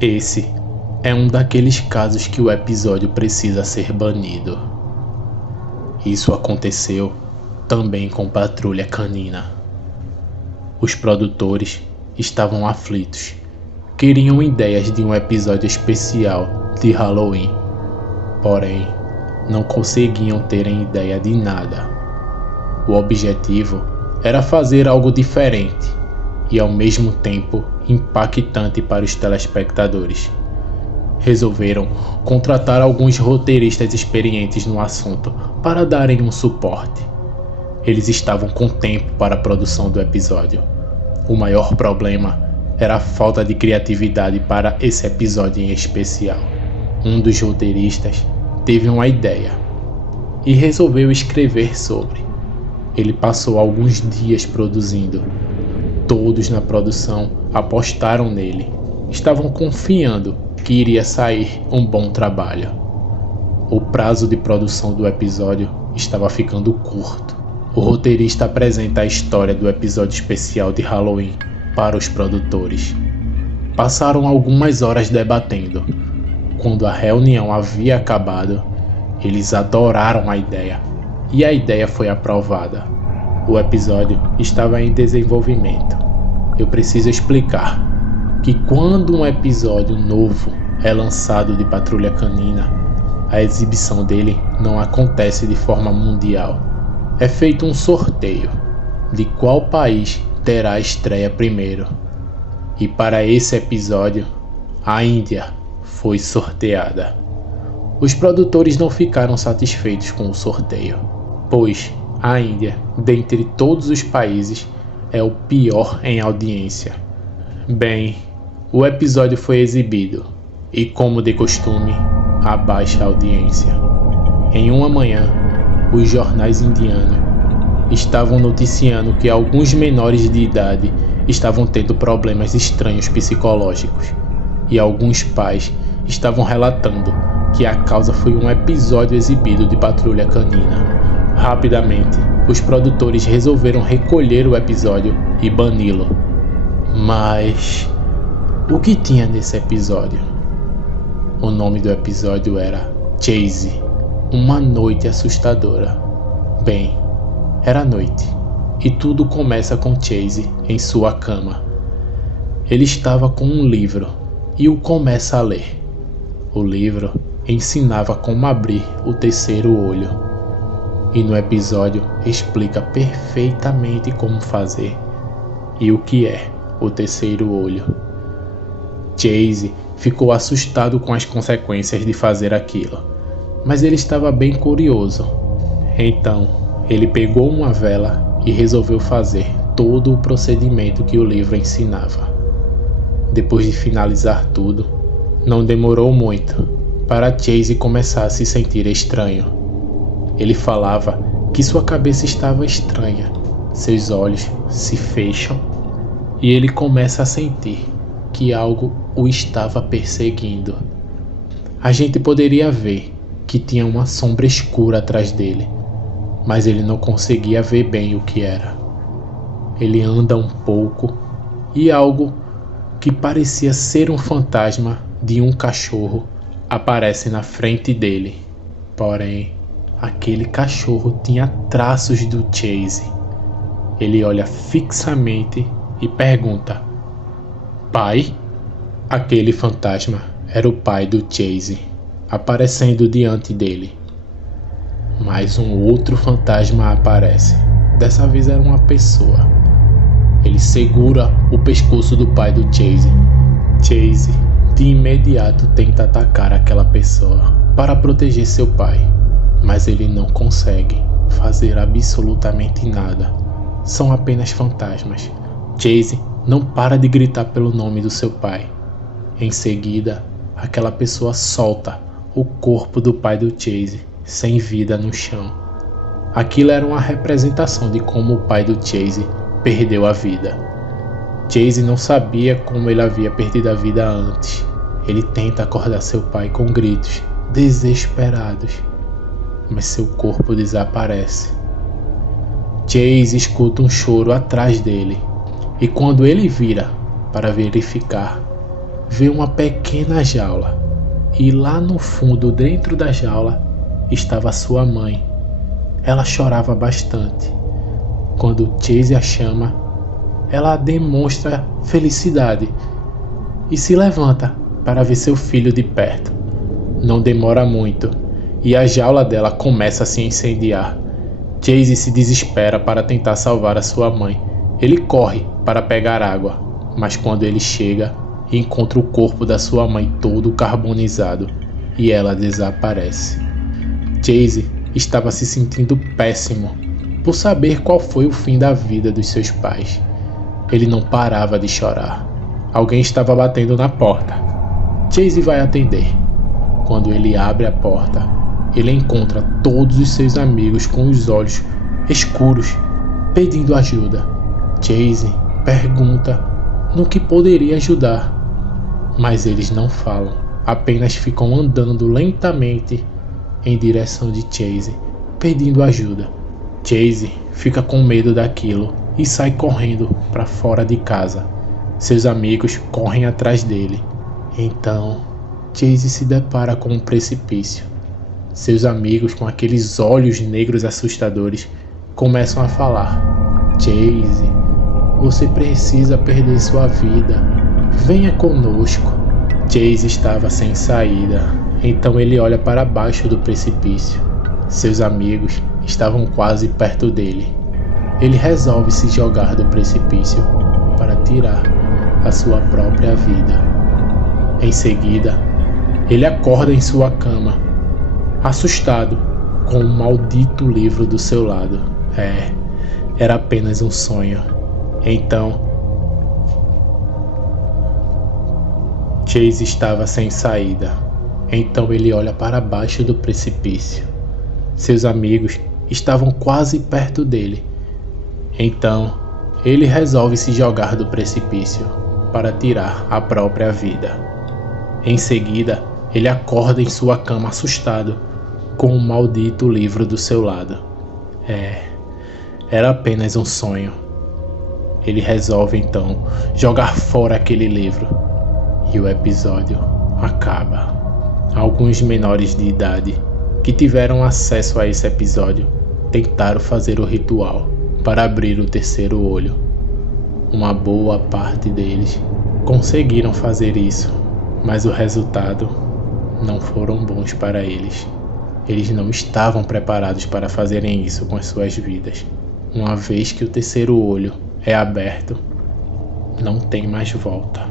Esse é um daqueles casos que o episódio precisa ser banido. Isso aconteceu também com Patrulha Canina. Os produtores estavam aflitos. Queriam ideias de um episódio especial de Halloween. Porém, não conseguiam ter ideia de nada. O objetivo era fazer algo diferente e ao mesmo tempo impactante para os telespectadores. Resolveram contratar alguns roteiristas experientes no assunto para darem um suporte. Eles estavam com tempo para a produção do episódio. O maior problema era a falta de criatividade para esse episódio em especial. Um dos roteiristas teve uma ideia e resolveu escrever sobre. Ele passou alguns dias produzindo. Todos na produção apostaram nele. Estavam confiando que iria sair um bom trabalho. O prazo de produção do episódio estava ficando curto. O roteirista apresenta a história do episódio especial de Halloween para os produtores. Passaram algumas horas debatendo. Quando a reunião havia acabado, eles adoraram a ideia e a ideia foi aprovada. O episódio estava em desenvolvimento. Eu preciso explicar que quando um episódio novo é lançado de Patrulha Canina, a exibição dele não acontece de forma mundial. É feito um sorteio de qual país terá a estreia primeiro. E para esse episódio, a Índia foi sorteada. Os produtores não ficaram satisfeitos com o sorteio, pois a Índia, dentre todos os países, é o pior em audiência. Bem, o episódio foi exibido e, como de costume, a baixa audiência. Em uma manhã, os jornais indianos estavam noticiando que alguns menores de idade estavam tendo problemas estranhos psicológicos e alguns pais estavam relatando que a causa foi um episódio exibido de Patrulha Canina. Rapidamente, os produtores resolveram recolher o episódio e bani-lo. Mas o que tinha nesse episódio? O nome do episódio era Chase, uma noite assustadora. Bem, era noite e tudo começa com Chase em sua cama. Ele estava com um livro e o começa a ler. O livro ensinava como abrir o terceiro olho. E no episódio explica perfeitamente como fazer e o que é o terceiro olho. Chase ficou assustado com as consequências de fazer aquilo, mas ele estava bem curioso. Então, ele pegou uma vela e resolveu fazer todo o procedimento que o livro ensinava. Depois de finalizar tudo, não demorou muito para Chase começar a se sentir estranho. Ele falava que sua cabeça estava estranha, seus olhos se fecham e ele começa a sentir que algo o estava perseguindo. A gente poderia ver que tinha uma sombra escura atrás dele, mas ele não conseguia ver bem o que era. Ele anda um pouco e algo que parecia ser um fantasma de um cachorro aparece na frente dele. Porém, aquele cachorro tinha traços do Chase. Ele olha fixamente e pergunta: "Pai?" Aquele fantasma era o pai do Chase, aparecendo diante dele. Mas um outro fantasma aparece. Dessa vez era uma pessoa. Ele segura o pescoço do pai do Chase. Chase, de imediato, tenta atacar aquela pessoa para proteger seu pai, mas ele não consegue fazer absolutamente nada. São apenas fantasmas. Chase não para de gritar pelo nome do seu pai. Em seguida, aquela pessoa solta o corpo do pai do Chase, sem vida no chão. Aquilo era uma representação de como o pai do Chase perdeu a vida. Chase não sabia como ele havia perdido a vida antes. Ele tenta acordar seu pai com gritos desesperados, mas seu corpo desaparece. Chase escuta um choro atrás dele, e quando ele vira para verificar, vê uma pequena jaula e lá no fundo, dentro da jaula, estava sua mãe. Ela chorava bastante. Quando Chase a chama, ela demonstra felicidade e se levanta para ver seu filho de perto. Não demora muito e a jaula dela começa a se incendiar. Chase se desespera para tentar salvar a sua mãe. Ele corre para pegar água, mas quando ele chega, encontra o corpo da sua mãe todo carbonizado e ela desaparece. Chase estava se sentindo péssimo por saber qual foi o fim da vida dos seus pais. Ele não parava de chorar. Alguém estava batendo na porta. Chase vai atender. Quando ele abre a porta, ele encontra todos os seus amigos com os olhos escuros, pedindo ajuda. Chase pergunta no que poderia ajudar, mas eles não falam, apenas ficam andando lentamente em direção de Chase, pedindo ajuda. Chase fica com medo daquilo e sai correndo para fora de casa. Seus amigos correm atrás dele. Então, Chase se depara com um precipício. Seus amigos, com aqueles olhos negros assustadores, começam a falar: Chase, você precisa perder sua vida. Venha conosco. Chase estava sem saída, então ele olha para baixo do precipício. Seus amigos estavam quase perto dele. Ele resolve se jogar do precipício para tirar a sua própria vida. Em seguida, ele acorda em sua cama, assustado, com um maldito livro do seu lado. Era apenas um sonho. Então, Chase estava sem saída. Então ele olha para baixo do precipício. Seus amigos estavam quase perto dele. Então, ele resolve se jogar do precipício para tirar a própria vida. Em seguida, ele acorda em sua cama assustado, com um maldito livro do seu lado. Era apenas um sonho. Ele resolve então jogar fora aquele livro e o episódio acaba. Alguns menores de idade que tiveram acesso a esse episódio tentaram fazer o ritual para abrir o terceiro olho. Uma boa parte deles conseguiram fazer isso, mas o resultado não foram bons para eles. Eles não estavam preparados para fazerem isso com as suas vidas. Uma vez que o terceiro olho é aberto, não tem mais volta.